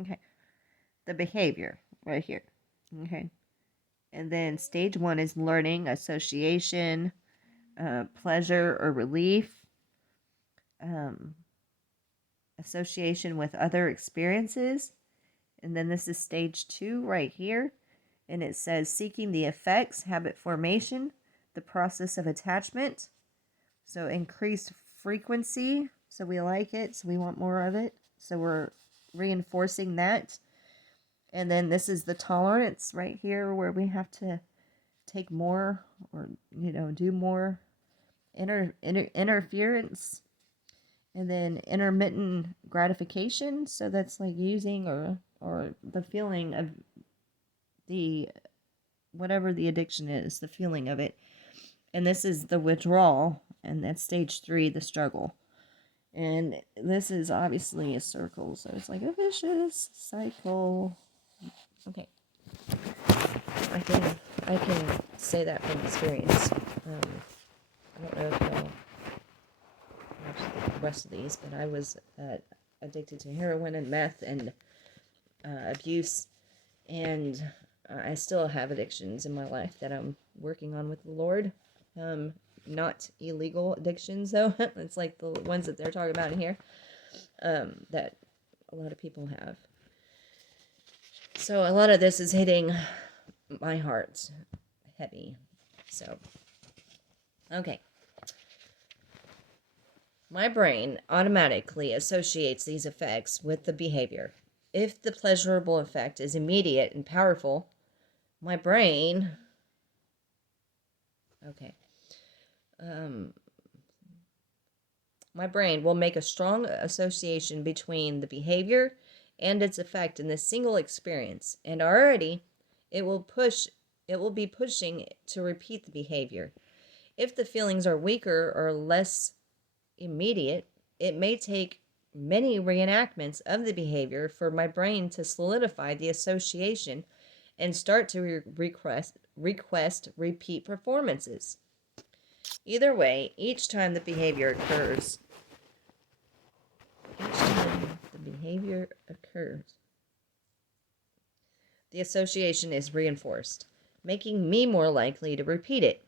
Okay. The behavior right here. Okay. And then stage 1 is learning, association, pleasure or relief, um, association with other experiences. And then this is stage 2 right here. And it says seeking the effects, habit formation, the process of attachment. So increased frequency. So we like it. So we want more of it. So we're reinforcing that. And then this is the tolerance right here where we have to take more or, do more interference. And then intermittent gratification. So that's like using or the feeling of the whatever the addiction is, the feeling of it. And this is the withdrawal, and that's stage 3, the struggle. And this is obviously a circle, so it's like a vicious cycle. Okay, I can say that from experience. I don't know if y'all watch the rest of these, but I was addicted to heroin and meth and abuse, and I still have addictions in my life that I'm working on with the Lord. Not illegal addictions, though. It's like the ones that they're talking about in here, that a lot of people have. So a lot of this is hitting my heart heavy. So, okay. My brain automatically associates these effects with the behavior. If the pleasurable effect is immediate and powerful, my brain... Okay. My brain will make a strong association between the behavior and its effect in this single experience, and already it will be pushing to repeat the behavior. If the feelings are weaker or less immediate, it may take many reenactments of the behavior for my brain to solidify the association and start to request repeat performances. Either way, each time the behavior occurs, the association is reinforced, making me more likely to repeat it.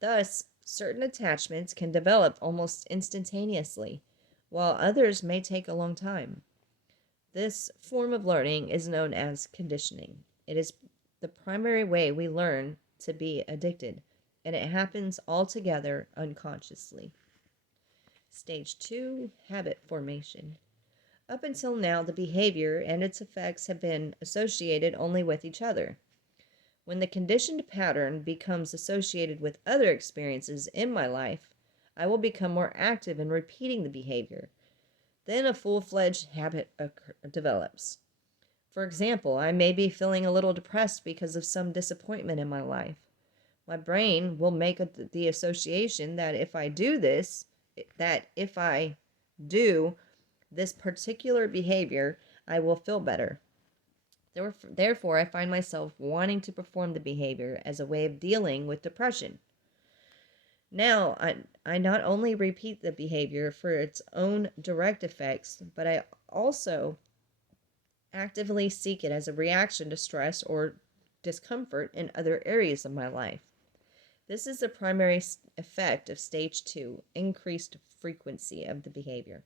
Thus, certain attachments can develop almost instantaneously, while others may take a long time. This form of learning is known as conditioning. It is the primary way we learn to be addicted, and it happens altogether unconsciously. Stage 2, habit formation. Up until now, the behavior and its effects have been associated only with each other. When the conditioned pattern becomes associated with other experiences in my life, I will become more active in repeating the behavior. Then a full-fledged habit develops. For example, I may be feeling a little depressed because of some disappointment in my life. My brain will make the association that if I do this particular behavior, I will feel better. Therefore, I find myself wanting to perform the behavior as a way of dealing with depression. Now, I not only repeat the behavior for its own direct effects, but I also actively seek it as a reaction to stress or discomfort in other areas of my life. This is the primary effect of stage 2, increased frequency of the behavior.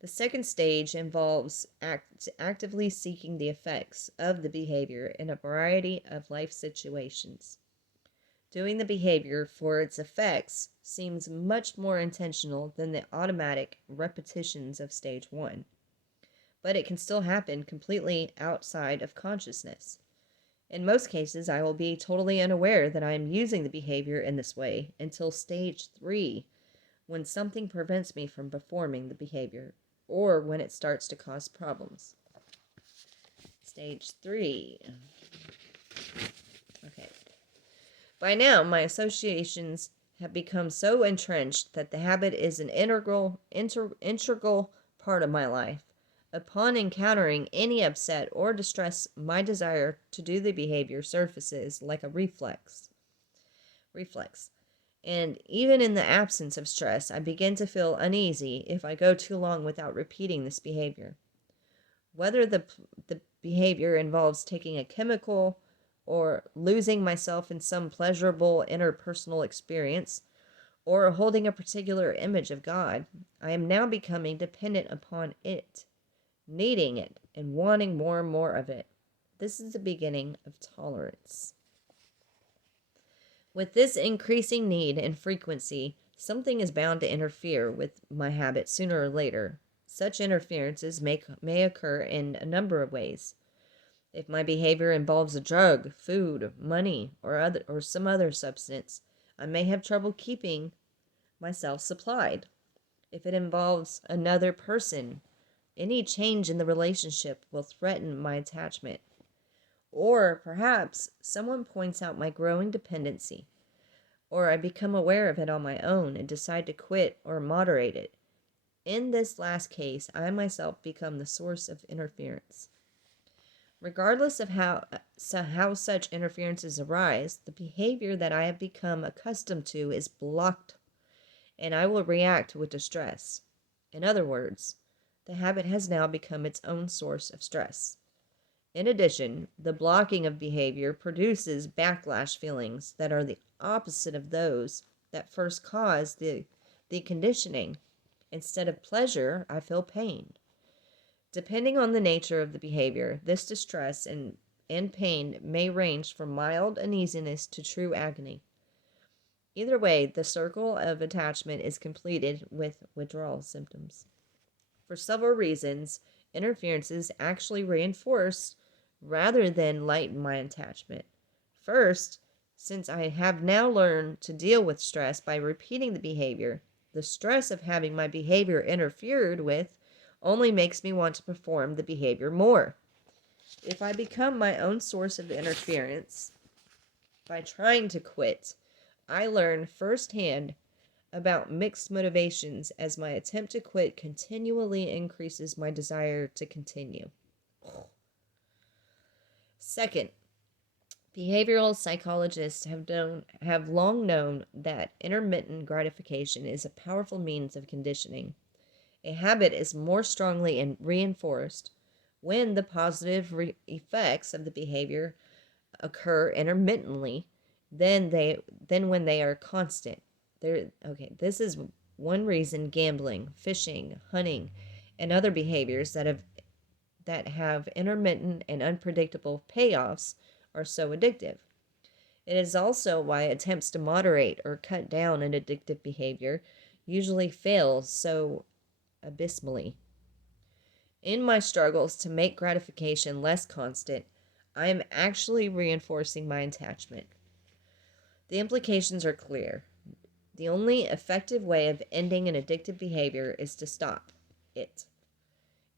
The second stage involves actively seeking the effects of the behavior in a variety of life situations. Doing the behavior for its effects seems much more intentional than the automatic repetitions of stage 1, but it can still happen completely outside of consciousness. In most cases, I will be totally unaware that I am using the behavior in this way until stage 3, when something prevents me from performing the behavior, or when it starts to cause problems. Stage 3. Okay. By now, my associations have become so entrenched that the habit is an integral part of my life. Upon encountering any upset or distress, my desire to do the behavior surfaces like a reflex. And even in the absence of stress, I begin to feel uneasy if I go too long without repeating this behavior. Whether the behavior involves taking a chemical or losing myself in some pleasurable interpersonal experience or holding a particular image of God, I am now becoming dependent upon it, needing it, and wanting more and more of it. This is the beginning of tolerance. With this increasing need and frequency, something is bound to interfere with my habit sooner or later. Such interferences may occur in a number of ways. If my behavior involves a drug, food, money, or some other substance, I may have trouble keeping myself supplied. If it involves another person, any change in the relationship will threaten my attachment. Or perhaps someone points out my growing dependency, or I become aware of it on my own and decide to quit or moderate it. In this last case, I myself become the source of interference. Regardless of how such interferences arise, the behavior that I have become accustomed to is blocked, and I will react with distress. In other words, the habit has now become its own source of stress. In addition, the blocking of behavior produces backlash feelings that are the opposite of those that first caused the conditioning. Instead of pleasure, I feel pain. Depending on the nature of the behavior, this distress and pain may range from mild uneasiness to true agony. Either way, the circle of attachment is completed with withdrawal symptoms. For several reasons, interferences actually reinforce rather than lighten my attachment. First, since I have now learned to deal with stress by repeating the behavior, the stress of having my behavior interfered with only makes me want to perform the behavior more. If I become my own source of interference by trying to quit, I learn firsthand about mixed motivations as my attempt to quit continually increases my desire to continue. Second, behavioral psychologists have long known that intermittent gratification is a powerful means of conditioning. A habit is more strongly reinforced when the positive effects of the behavior occur intermittently than when they are constant. This is one reason gambling, fishing, hunting, and other behaviors that have intermittent and unpredictable payoffs are so addictive. It is also why attempts to moderate or cut down an addictive behavior usually fail so abysmally. In my struggles to make gratification less constant, I am actually reinforcing my attachment. The implications are clear. The only effective way of ending an addictive behavior is to stop it.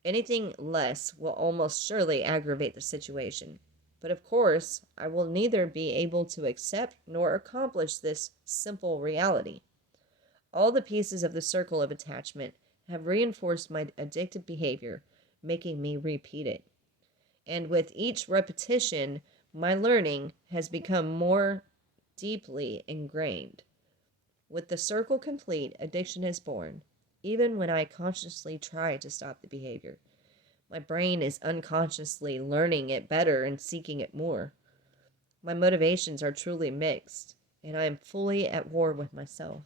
Anything less will almost surely aggravate the situation. But of course, I will neither be able to accept nor accomplish this simple reality. All the pieces of the circle of attachment have reinforced my addictive behavior, making me repeat it. And with each repetition, my learning has become more deeply ingrained. With the circle complete, addiction is born, even when I consciously try to stop the behavior. My brain is unconsciously learning it better and seeking it more. My motivations are truly mixed, and I am fully at war with myself.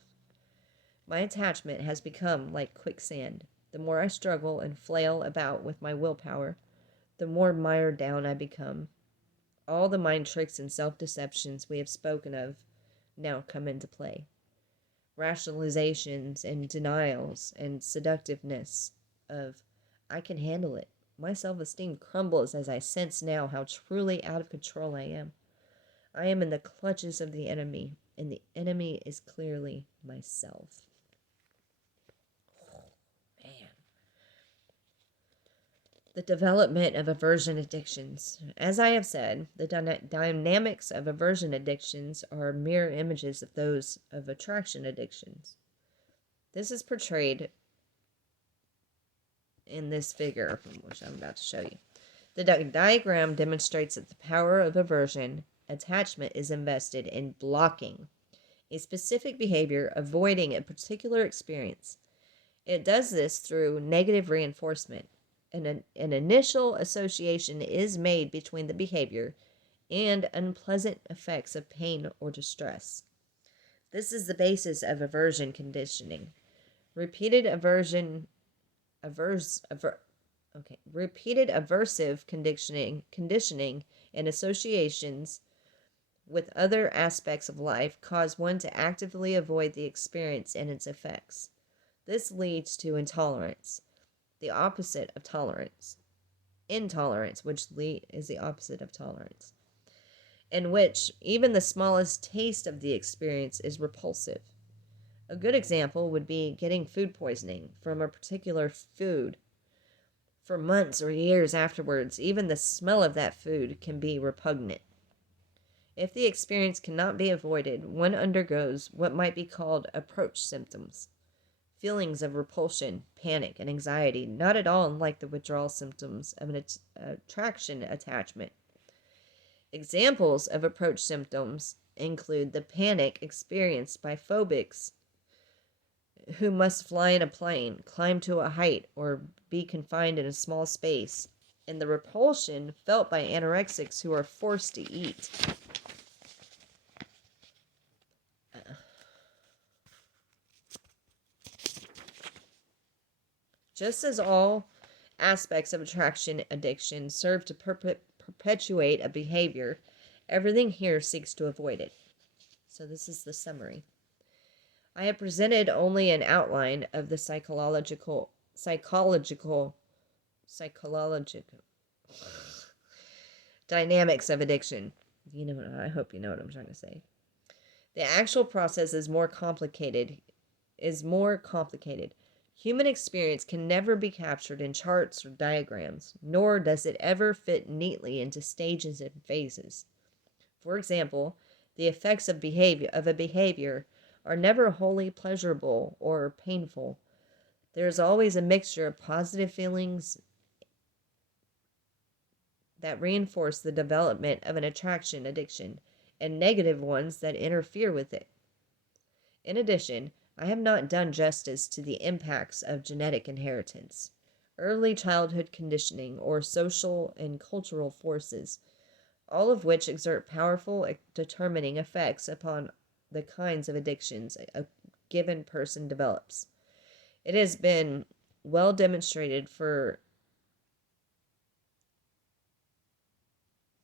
My attachment has become like quicksand. The more I struggle and flail about with my willpower, the more mired down I become. All the mind tricks and self-deceptions we have spoken of now come into play. Rationalizations and denials and seductiveness of, I can handle it. My self-esteem crumbles as I sense now how truly out of control I am. I am in the clutches of the enemy, and the enemy is clearly myself. The development of aversion addictions. As I have said, the dynamics of aversion addictions are mirror images of those of attraction addictions. This is portrayed in this figure, which I'm about to show you. The diagram demonstrates that the power of aversion attachment is invested in blocking a specific behavior, avoiding a particular experience. It does this through negative reinforcement. an initial association is made between the behavior and unpleasant effects of pain or distress. This is the basis of aversion conditioning. Repeated repeated aversive conditioning and associations with other aspects of life cause one to actively avoid the experience and its effects. This leads to intolerance, the opposite of tolerance. Intolerance, which is the opposite of tolerance, in which even the smallest taste of the experience is repulsive. A good example would be getting food poisoning from a particular food. For months or years afterwards, even the smell of that food can be repugnant. If the experience cannot be avoided, one undergoes what might be called approach symptoms. Feelings of repulsion, panic, and anxiety, not at all unlike the withdrawal symptoms of an attraction attachment. Examples of approach symptoms include the panic experienced by phobics who must fly in a plane, climb to a height, or be confined in a small space, and the repulsion felt by anorexics who are forced to eat. Just as all aspects of attraction addiction serve to perpetuate a behavior, everything here seeks to avoid it. So this is the summary. I have presented only an outline of the psychological dynamics of addiction. I hope you know what I'm trying to say. The actual process is more complicated. Human experience can never be captured in charts or diagrams, nor does it ever fit neatly into stages and phases. For example, the effects of a behavior are never wholly pleasurable or painful. There is always a mixture of positive feelings that reinforce the development of an attraction addiction and negative ones that interfere with it. In addition, I have not done justice to the impacts of genetic inheritance, early childhood conditioning, or social and cultural forces, all of which exert powerful determining effects upon the kinds of addictions a given person develops. It has been well demonstrated, for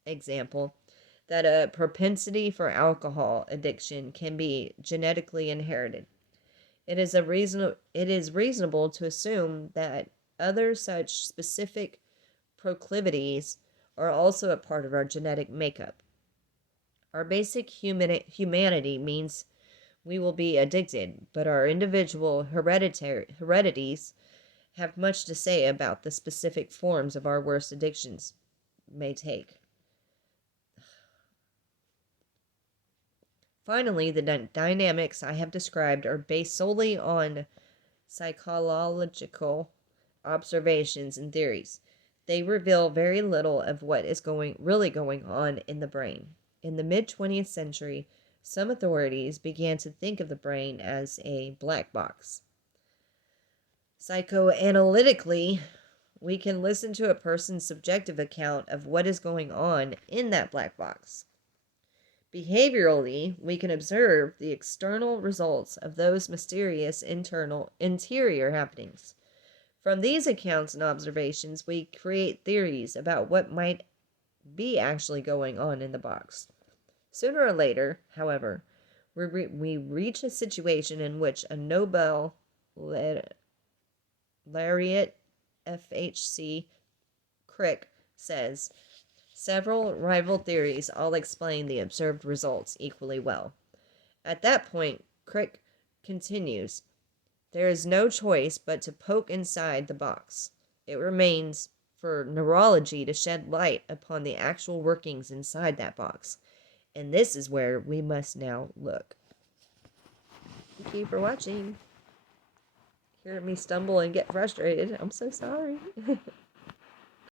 example, that a propensity for alcohol addiction can be genetically inherited. It is reasonable to assume that other such specific proclivities are also a part of our genetic makeup. Our basic humanity means we will be addicted, but our individual heredities have much to say about the specific forms of our worst addictions may take. Finally, the dynamics I have described are based solely on psychological observations and theories. They reveal very little of what is really going on in the brain. In the mid-20th century, some authorities began to think of the brain as a black box. Psychoanalytically, we can listen to a person's subjective account of what is going on in that black box. Behaviorally, we can observe the external results of those mysterious interior happenings. From these accounts and observations, we create theories about what might be actually going on in the box. Sooner or later, however, we reach a situation in which a Nobel laureate F.H.C. Crick says, several rival theories all explain the observed results equally well. At that point, Crick continues, there is no choice but to poke inside the box. It remains for neurology to shed light upon the actual workings inside that box. And this is where we must now look. Thank you for watching. Hear me stumble and get frustrated. I'm so sorry.